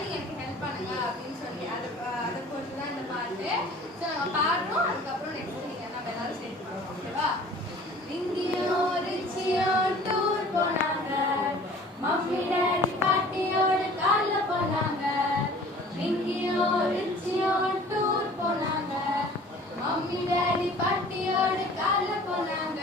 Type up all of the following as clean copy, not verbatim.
நீங்க எனக்கு ஹெல்ப் பண்ணுங்க அப்படின்னு சொல்லி அதை பொறுத்து தான் இந்த பாட்டு. ஸோ நாங்கள் பாடுறோம், அதுக்கப்புறம் நெக்ஸ்ட் நீங்க நம்ம எல்லாரும் சேர்த்து பாடுறோம். ஓகேவா? இங்கேயோ ரிச்சியோ டூர் போனாங்க, மம்மி டாடி பாட்டியோட கால போனாங்க. இங்கேயோ ரிச்சியோ டூர் போனாங்க, மம்மி டாடி பாட்டியோட கால போனாங்க.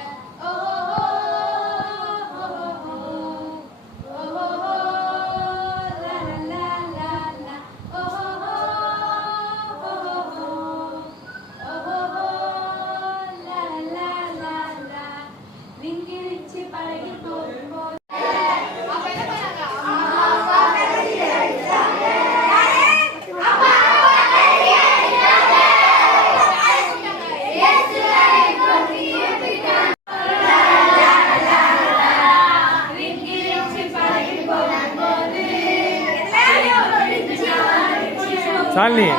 சாலினி